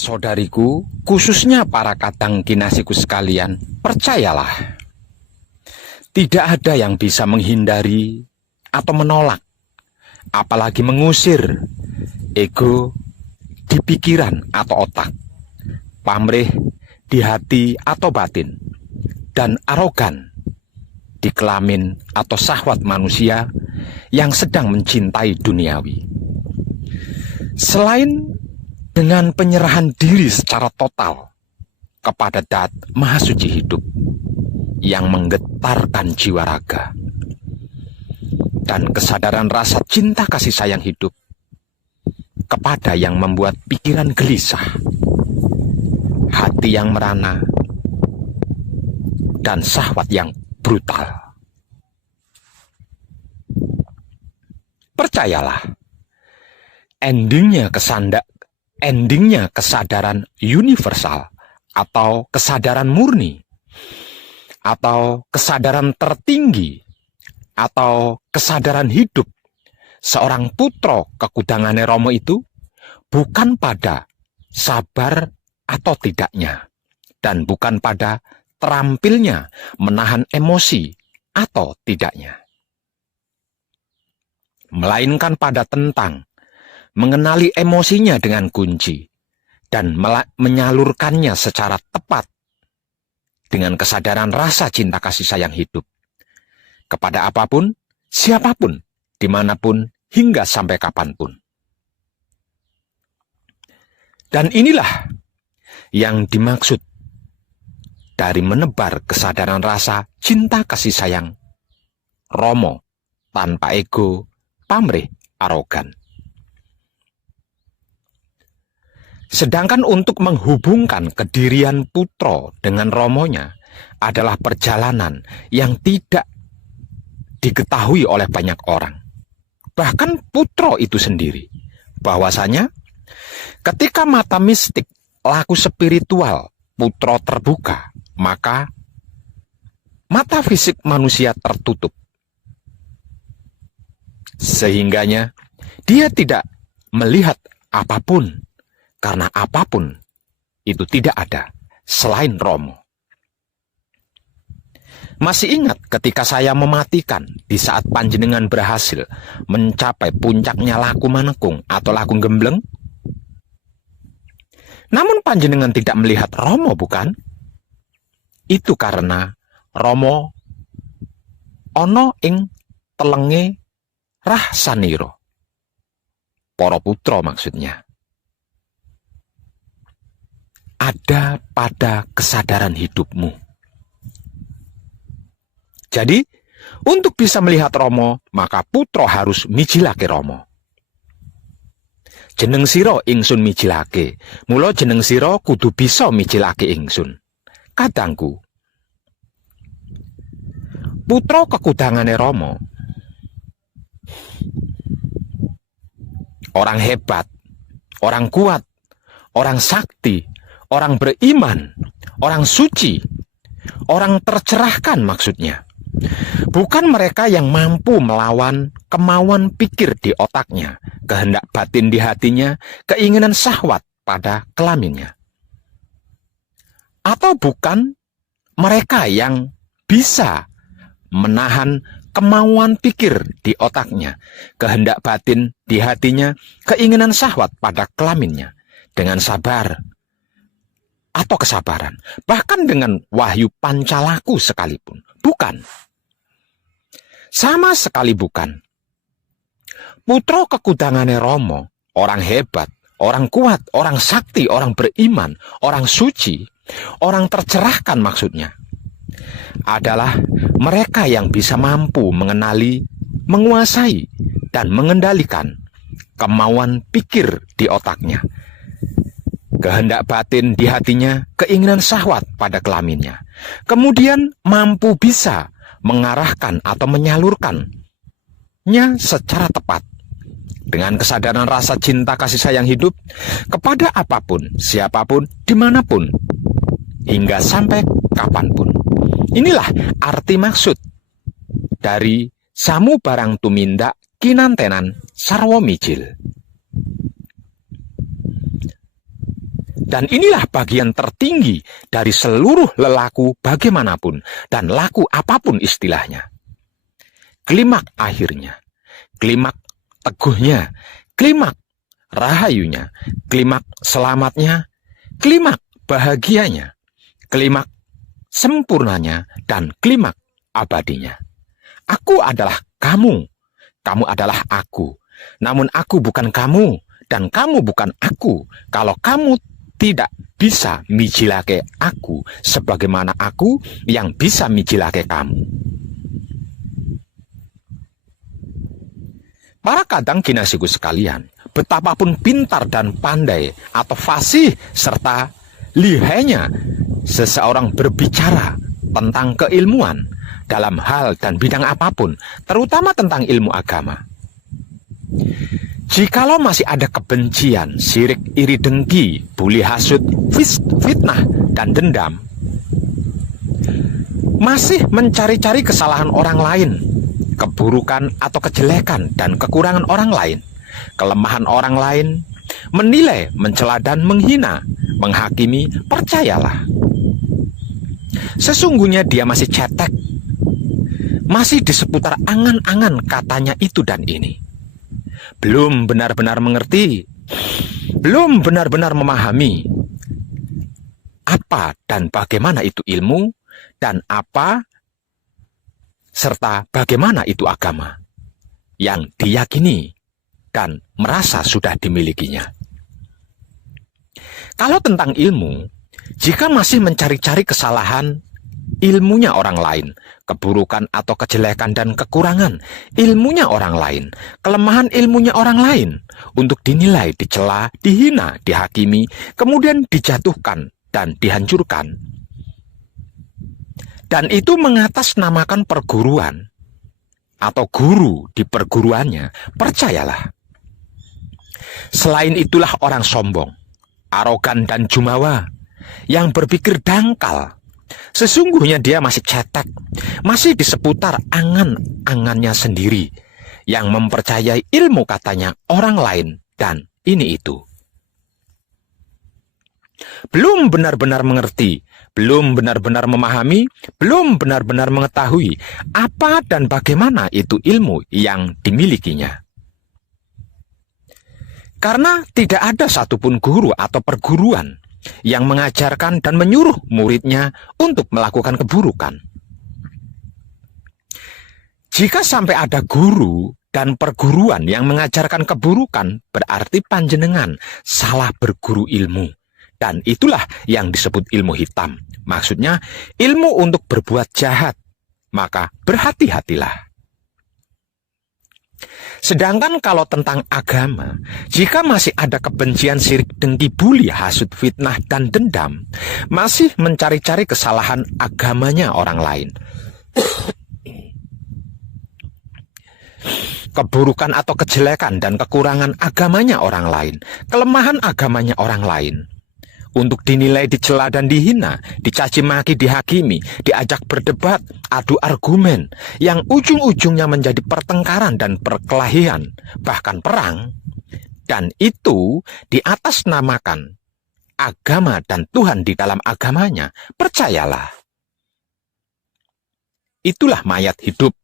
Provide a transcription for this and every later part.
Saudariku, khususnya para kadang kinasiku sekalian, percayalah, tidak ada yang bisa menghindari atau menolak, apalagi mengusir ego di pikiran atau otak, pamrih di hati atau batin, dan arogan di kelamin atau syahwat manusia yang sedang mencintai duniawi. Selain dengan penyerahan diri secara total kepada Dat Maha Suci Hidup yang menggetarkan jiwa raga, dan kesadaran rasa cinta kasih sayang hidup kepada yang membuat pikiran gelisah, hati yang merana, dan syahwat yang brutal. Percayalah, endingnya kesadaran universal atau kesadaran murni atau kesadaran tertinggi atau kesadaran hidup seorang putra kekudangane Rama itu bukan pada sabar atau tidaknya, dan bukan pada terampilnya menahan emosi atau tidaknya, melainkan pada tentang mengenali emosinya dengan kunci dan menyalurkannya secara tepat dengan kesadaran rasa cinta kasih sayang hidup kepada apapun, siapapun, dimanapun, hingga sampai kapanpun. Dan inilah yang dimaksud dari menebar kesadaran rasa cinta kasih sayang Rama tanpa ego, pamrih, arogan. Sedangkan untuk menghubungkan kedirian putra dengan Ramanya adalah perjalanan yang tidak diketahui oleh banyak orang. Bahkan putra itu sendiri. Bahwasanya ketika mata mistik laku spiritual putra terbuka, maka mata fisik manusia tertutup. Sehingganya dia tidak melihat apapun, karena apapun itu tidak ada selain Rama. Masih ingat ketika saya mematikan di saat panjenengan berhasil mencapai puncaknya laku manekung atau laku gembleng? Namun panjenengan tidak melihat Rama, bukan? Itu karena Rama ana ing telenge Rahsanira. Para putra maksudnya. Ada pada kesadaran hidupmu. Jadi, untuk bisa melihat Rama, maka putra harus mijilake Rama. Jeneng sira ingsun mijilake, mula jeneng sira kudu bisa mijilake ingsun. Kadangku, putra kekudangane Rama, orang hebat, orang kuat, orang sakti, orang beriman, orang suci, orang tercerahkan maksudnya. Bukan mereka yang mampu melawan kemauan pikir di otaknya, kehendak batin di hatinya, keinginan syahwat pada kelaminnya. Atau bukan mereka yang bisa menahan kemauan pikir di otaknya, kehendak batin di hatinya, keinginan syahwat pada kelaminnya, dengan sabar atau kesabaran, bahkan dengan wahyu pancalaku sekalipun. Bukan. Sama sekali bukan. Putra kekudangane Rama, orang hebat, orang kuat, orang sakti, orang beriman, orang suci, orang tercerahkan maksudnya, adalah mereka yang bisa mampu mengenali, menguasai, dan mengendalikan kemauan pikir di otaknya, kehendak batin di hatinya, keinginan syahwat pada kelaminnya. Kemudian mampu bisa mengarahkan atau menyalurkannya secara tepat dengan kesadaran rasa cinta kasih sayang hidup kepada apapun, siapapun, dimanapun, hingga sampai kapanpun. Inilah arti maksud dari samu barang tumindak kinantenan sarwa mijil. Dan inilah bagian tertinggi dari seluruh lelaku bagaimanapun dan laku apapun istilahnya. Klimak akhirnya, klimak teguhnya, klimak rahayunya, klimak selamatnya, klimak bahagianya, klimak sempurnanya, dan klimak abadinya. Aku adalah kamu, kamu adalah aku. Namun aku bukan kamu, dan kamu bukan aku. Kalau kamu tidak bisa mijilake aku sebagaimana aku yang bisa mijilake kamu. Para kadang kinasiku sekalian, betapapun pintar dan pandai atau fasih serta lihainya seseorang berbicara tentang keilmuan dalam hal dan bidang apapun, terutama tentang ilmu agama, jikalau masih ada kebencian, sirik, iri, dengki, buli, hasut, fitnah, dan dendam, masih mencari-cari kesalahan orang lain, keburukan atau kejelekan dan kekurangan orang lain, kelemahan orang lain, menilai, mencela, dan menghina, menghakimi, percayalah, sesungguhnya dia masih cetek, masih di seputar angan-angan katanya itu dan ini. Belum benar-benar mengerti, belum benar-benar memahami apa dan bagaimana itu ilmu, dan apa serta bagaimana itu agama yang diyakini dan merasa sudah dimilikinya. Kalau tentang ilmu, jika masih mencari-cari kesalahan ilmunya orang lain, keburukan atau kejelekan dan kekurangan ilmunya orang lain, kelemahan ilmunya orang lain, untuk dinilai, dicela, dihina, dihakimi, kemudian dijatuhkan dan dihancurkan, dan itu mengatasnamakan perguruan atau guru di perguruannya, percayalah, selain itulah orang sombong, arogan, dan jumawa yang berpikir dangkal. Sesungguhnya dia masih cetek, masih di seputar angan-angannya sendiri, yang mempercayai ilmu katanya orang lain dan ini itu. Belum benar-benar mengerti, belum benar-benar memahami, belum benar-benar mengetahui apa dan bagaimana itu ilmu yang dimilikinya. Karena tidak ada satupun guru atau perguruan yang mengajarkan dan menyuruh muridnya untuk melakukan keburukan. Jika sampai ada guru dan perguruan yang mengajarkan keburukan, berarti panjenengan salah berguru ilmu. Dan itulah yang disebut ilmu hitam. Maksudnya ilmu untuk berbuat jahat. Maka berhati-hatilah. Sedangkan kalau tentang agama, jika masih ada kebencian, sirik, dengki, buli, hasut, fitnah, dan dendam, masih mencari-cari kesalahan agamanya orang lain, keburukan atau kejelekan dan kekurangan agamanya orang lain, kelemahan agamanya orang lain, untuk dinilai, dicela, dan dihina, dicaci maki, dihakimi, diajak berdebat, adu argumen, yang ujung-ujungnya menjadi pertengkaran dan perkelahian, bahkan perang, dan itu diatasnamakan agama dan Tuhan di dalam agamanya, percayalah. Itulah mayat hidup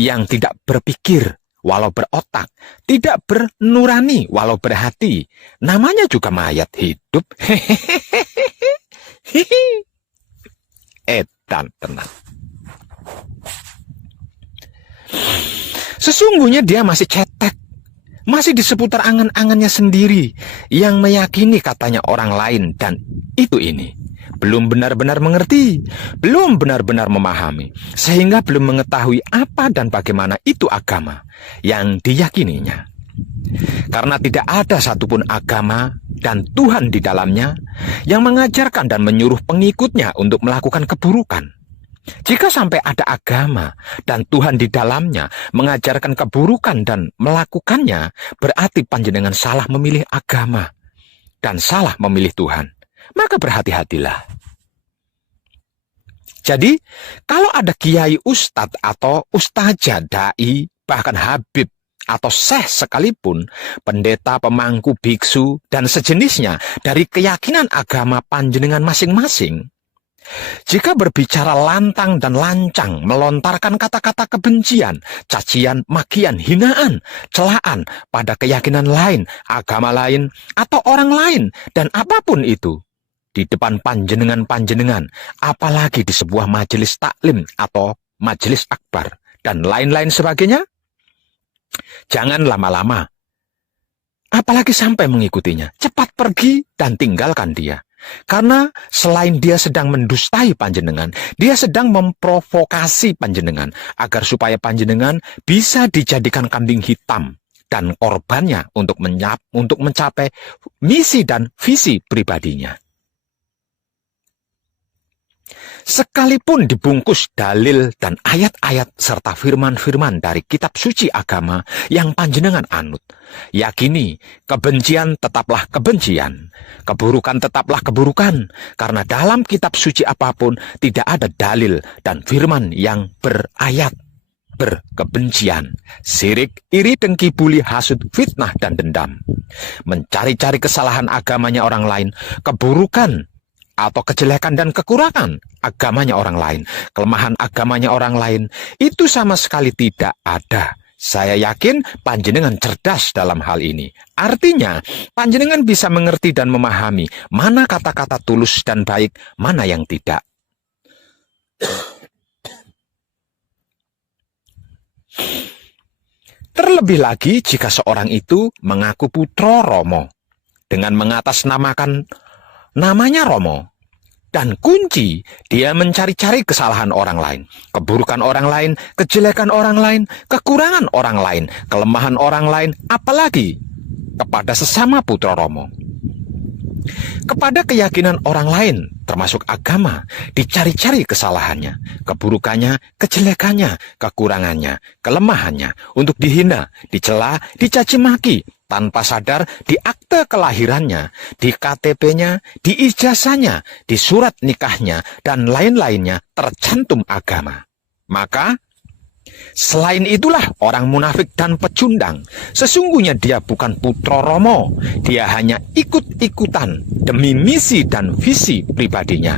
yang tidak berpikir walau berotak, tidak bernurani walau berhati. Namanya juga mayat hidup. Edan tenang. Sesungguhnya dia masih cetek, masih di seputar angan-angannya sendiri, yang meyakini katanya orang lain dan itu ini. Belum benar-benar mengerti, belum benar-benar memahami, sehingga belum mengetahui apa dan bagaimana itu agama yang diyakininya. Karena tidak ada satupun agama dan Tuhan di dalamnya yang mengajarkan dan menyuruh pengikutnya untuk melakukan keburukan. Jika sampai ada agama dan Tuhan di dalamnya mengajarkan keburukan dan melakukannya, berarti panjenengan salah memilih agama dan salah memilih Tuhan. Maka berhati-hatilah. Jadi, kalau ada kiai ustadz atau ustazah, dai, bahkan habib atau syekh sekalipun, pendeta, pemangku, biksu, dan sejenisnya dari keyakinan agama panjenengan masing-masing, jika berbicara lantang dan lancang, melontarkan kata-kata kebencian, cacian, makian, hinaan, celaan pada keyakinan lain, agama lain, atau orang lain, dan apapun itu, di depan panjenengan, apalagi di sebuah majelis taklim atau majelis akbar, dan lain-lain sebagainya, jangan lama-lama. Apalagi sampai mengikutinya, cepat pergi dan tinggalkan dia. Karena selain dia sedang mendustai panjenengan, dia sedang memprovokasi panjenengan agar supaya panjenengan bisa dijadikan kambing hitam dan korbannya untuk mencapai misi dan visi pribadinya. Sekalipun dibungkus dalil dan ayat-ayat serta firman-firman dari kitab suci agama yang panjenengan anut, yakini kebencian tetaplah kebencian, keburukan tetaplah keburukan, karena dalam kitab suci apapun tidak ada dalil dan firman yang berayat berkebencian, sirik, iri, dengki, buli, hasut, fitnah, dan dendam, mencari-cari kesalahan agamanya orang lain, keburukan atau kejelekan dan kekurangan agamanya orang lain, kelemahan agamanya orang lain, itu sama sekali tidak ada. Saya yakin panjenengan cerdas dalam hal ini. Artinya, panjenengan bisa mengerti dan memahami mana kata-kata tulus dan baik, mana yang tidak. Terlebih lagi jika seorang itu mengaku putra Romo dengan mengatasnamakan namanya Romo, dan kunci dia mencari-cari kesalahan orang lain, keburukan orang lain, kejelekan orang lain, kekurangan orang lain, kelemahan orang lain, apalagi kepada sesama putra Romo. Kepada keyakinan orang lain, termasuk agama, dicari-cari kesalahannya, keburukannya, kejelekannya, kekurangannya, kelemahannya, untuk dihina, dicela, dicaci maki, tanpa sadar di akte kelahirannya, di KTP-nya, di ijazahnya, di surat nikahnya, dan lain-lainnya tercantum agama. Maka, selain itulah orang munafik dan pecundang. Sesungguhnya dia bukan putra Romo. Dia hanya ikut-ikutan demi misi dan visi pribadinya,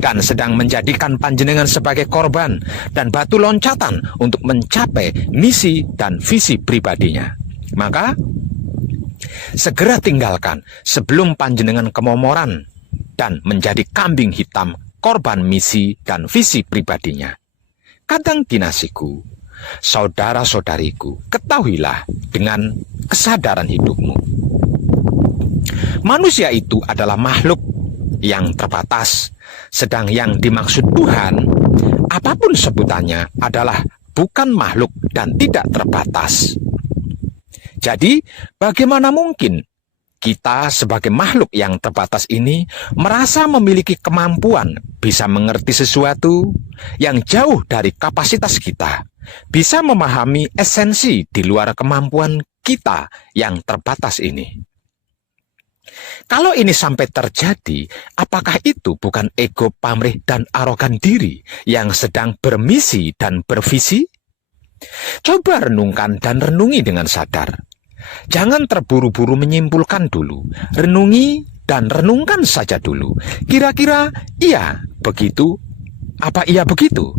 dan sedang menjadikan panjenengan sebagai korban dan batu loncatan untuk mencapai misi dan visi pribadinya. Maka, segera tinggalkan sebelum panjenengan kemomoran dan menjadi kambing hitam korban misi dan visi pribadinya. Kadang kinasiku, saudara-saudariku, ketahuilah dengan kesadaran hidupmu. Manusia itu adalah makhluk yang terbatas, sedang yang dimaksud Tuhan, apapun sebutannya, adalah bukan makhluk dan tidak terbatas. Jadi, bagaimana mungkin kita sebagai makhluk yang terbatas ini merasa memiliki kemampuan bisa mengerti sesuatu yang jauh dari kapasitas kita, bisa memahami esensi di luar kemampuan kita yang terbatas ini? Kalau ini sampai terjadi, apakah itu bukan ego pamrih dan arogan diri yang sedang bermisi dan bervisi? Coba renungkan dan renungi dengan sadar. Jangan terburu-buru menyimpulkan dulu. Renungi dan renungkan saja dulu. Kira-kira iya begitu? Apa iya begitu?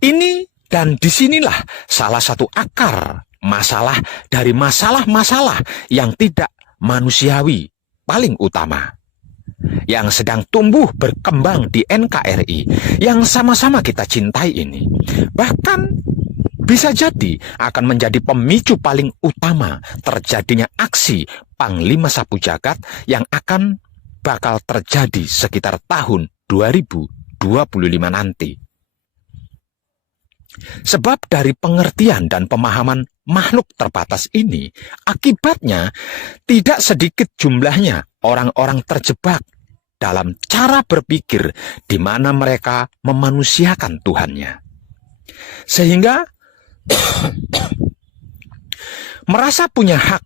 Ini dan disinilah salah satu akar masalah dari masalah-masalah yang tidak manusiawi paling utama, yang sedang tumbuh berkembang di NKRI, yang sama-sama kita cintai ini. Bahkan bisa jadi akan menjadi pemicu paling utama terjadinya aksi Panglima Sapu Jagat yang akan bakal terjadi sekitar tahun 2025 nanti. Sebab dari pengertian dan pemahaman makhluk terbatas ini, akibatnya tidak sedikit jumlahnya orang-orang terjebak dalam cara berpikir di mana mereka memanusiakan Tuhannya. Sehingga merasa punya hak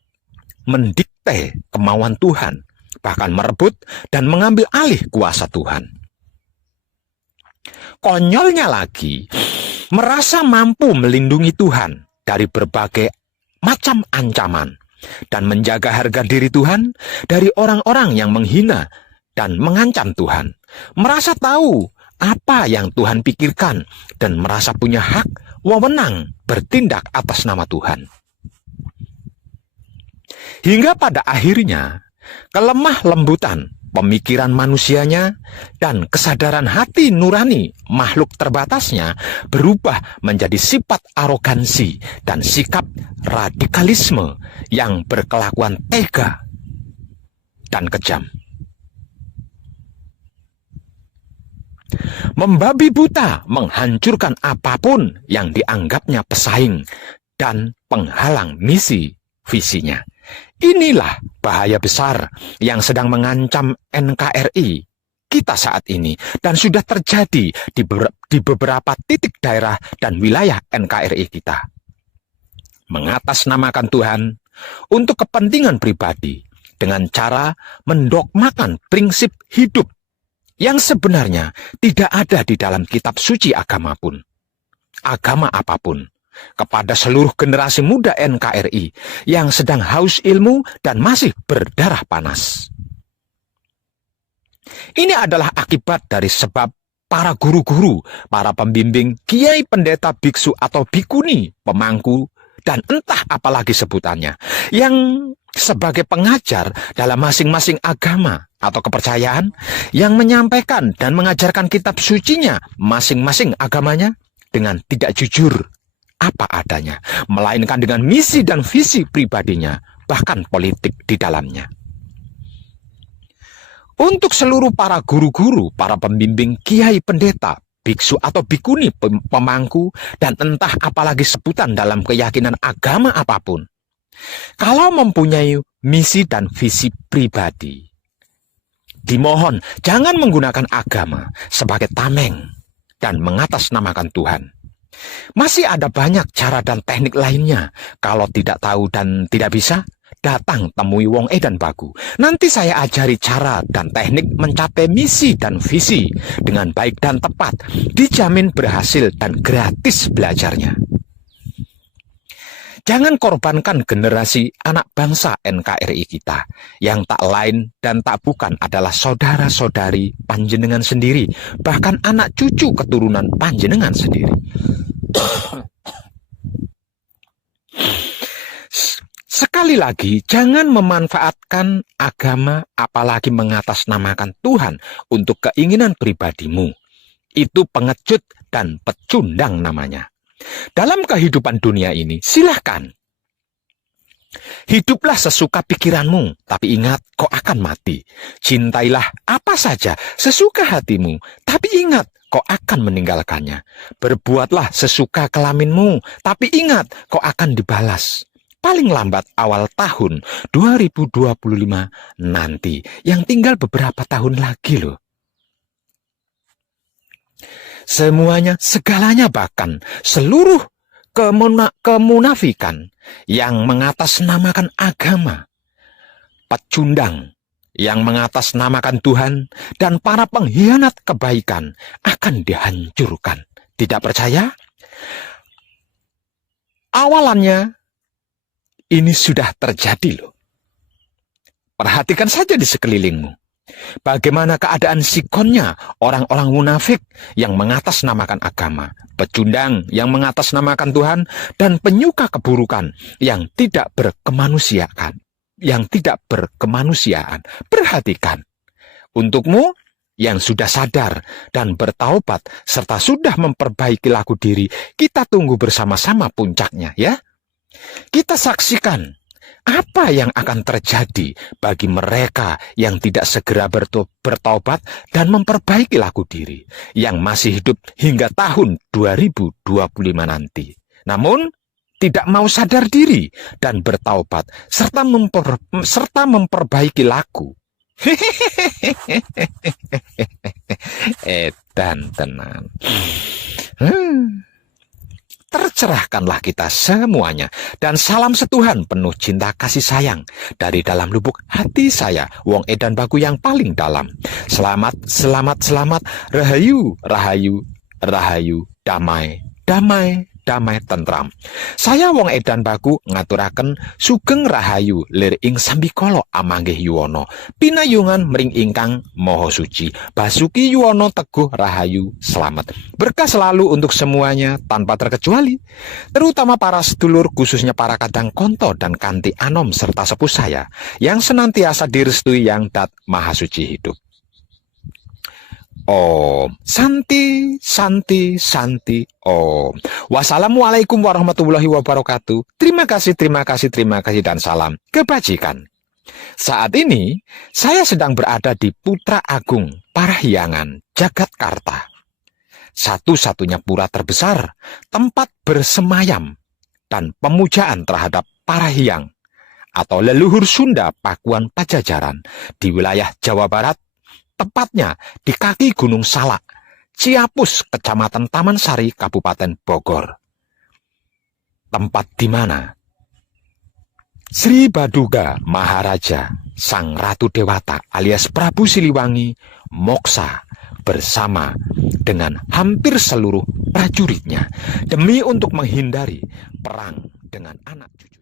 mendikte kemauan Tuhan, bahkan merebut dan mengambil alih kuasa Tuhan. Konyolnya lagi, merasa mampu melindungi Tuhan dari berbagai macam ancaman dan menjaga harga diri Tuhan dari orang-orang yang menghina dan mengancam Tuhan. Merasa tahu apa yang Tuhan pikirkan dan merasa punya hak wewenang bertindak atas nama Tuhan. Hingga pada akhirnya, kelemah lembutan pemikiran manusianya dan kesadaran hati nurani makhluk terbatasnya berubah menjadi sifat arogansi dan sikap radikalisme yang berkelakuan tega dan kejam. Membabi buta menghancurkan apapun yang dianggapnya pesaing dan penghalang misi visinya. Inilah bahaya besar yang sedang mengancam NKRI kita saat ini dan sudah terjadi di beberapa titik daerah dan wilayah NKRI kita. Mengatasnamakan Tuhan untuk kepentingan pribadi dengan cara mendogmakan prinsip hidup yang sebenarnya tidak ada di dalam kitab suci agama apapun. Kepada seluruh generasi muda NKRI yang sedang haus ilmu dan masih berdarah panas. Ini adalah akibat dari sebab para guru-guru, para pembimbing, kiai, pendeta, biksu atau bikuni, pemangku, dan entah apalagi sebutannya, yang sebagai pengajar dalam masing-masing agama atau kepercayaan, yang menyampaikan dan mengajarkan kitab sucinya masing-masing agamanya dengan tidak jujur apa adanya, melainkan dengan misi dan visi pribadinya, bahkan politik di dalamnya. Untuk seluruh para guru-guru, para pembimbing, kiai, pendeta, biksu atau bikuni, pemangku, dan entah apalagi sebutan dalam keyakinan agama apapun, kalau mempunyai misi dan visi pribadi, dimohon jangan menggunakan agama sebagai tameng dan mengatasnamakan Tuhan. Masih ada banyak cara dan teknik lainnya. Kalau tidak tahu dan tidak bisa, datang temui Wong Edan Bagu. Nanti saya ajari cara dan teknik mencapai misi dan visi dengan baik dan tepat. Dijamin berhasil dan gratis belajarnya. Jangan korbankan generasi anak bangsa NKRI kita yang tak lain dan tak bukan adalah saudara-saudari panjenengan sendiri, bahkan anak cucu keturunan panjenengan sendiri. Sekali lagi, jangan memanfaatkan agama apalagi mengatasnamakan Tuhan untuk keinginan pribadimu. Itu pengecut dan pecundang namanya. Dalam kehidupan dunia ini, silahkan. Hiduplah sesuka pikiranmu, tapi ingat kau akan mati. Cintailah apa saja sesuka hatimu, tapi ingat kau akan meninggalkannya. Berbuatlah sesuka kelaminmu, tapi ingat kau akan dibalas. Paling lambat awal tahun 2025 nanti, yang tinggal beberapa tahun lagi loh. Semuanya, segalanya, bahkan seluruh kemunafikan yang mengatasnamakan agama, pecundang yang mengatasnamakan Tuhan, dan para pengkhianat kebaikan akan dihancurkan. Tidak percaya? Awalannya ini sudah terjadi loh. Perhatikan saja di sekelilingmu. Bagaimana keadaan sikonnya orang-orang munafik yang mengatasnamakan agama, pecundang yang mengatasnamakan Tuhan, dan penyuka keburukan yang tidak berkemanusiaan. Perhatikan. Untukmu yang sudah sadar dan bertaubat serta sudah memperbaiki laku diri, kita tunggu bersama-sama puncaknya ya. Kita saksikan apa yang akan terjadi bagi mereka yang tidak segera bertaubat dan memperbaiki laku diri, yang masih hidup hingga tahun 2025 nanti. Namun, tidak mau sadar diri dan bertaubat serta memperbaiki laku. Edan tenan. Tercerahkanlah kita semuanya, dan salam setuhan penuh cinta kasih sayang dari dalam lubuk hati saya, wong edan baku yang paling dalam. Selamat, selamat, selamat, rahayu, rahayu, rahayu, damai, damai, damai tentram. Saya wong edan baku ngaturaken sugeng rahayu lir ing sambikala amanggih yuwana, pinayungan mring ingkang maha suci. Basuki yuwana teguh rahayu selamat. Berkah selalu untuk semuanya tanpa terkecuali, terutama para sedulur, khususnya para kadang konto dan kanti anom serta sepuh saya yang senantiasa direstui yang dat maha suci hidup. Om Santi, Santi, Santi, Om. Wassalamualaikum warahmatullahi wabarakatuh. Terima kasih, terima kasih, terima kasih, dan salam kebajikan. Saat ini, saya sedang berada di Putra Agung Parahyangan, Jagatkarta. Satu-satunya pura terbesar, tempat bersemayam dan pemujaan terhadap Parahyang atau leluhur Sunda Pakuan Pajajaran di wilayah Jawa Barat, tepatnya di kaki Gunung Salak, Ciapus, Kecamatan Taman Sari, Kabupaten Bogor. Tempat di mana Sri Baduga Maharaja, Sang Ratu Dewata alias Prabu Siliwangi moksa bersama dengan hampir seluruh prajuritnya demi untuk menghindari perang dengan anak cucu.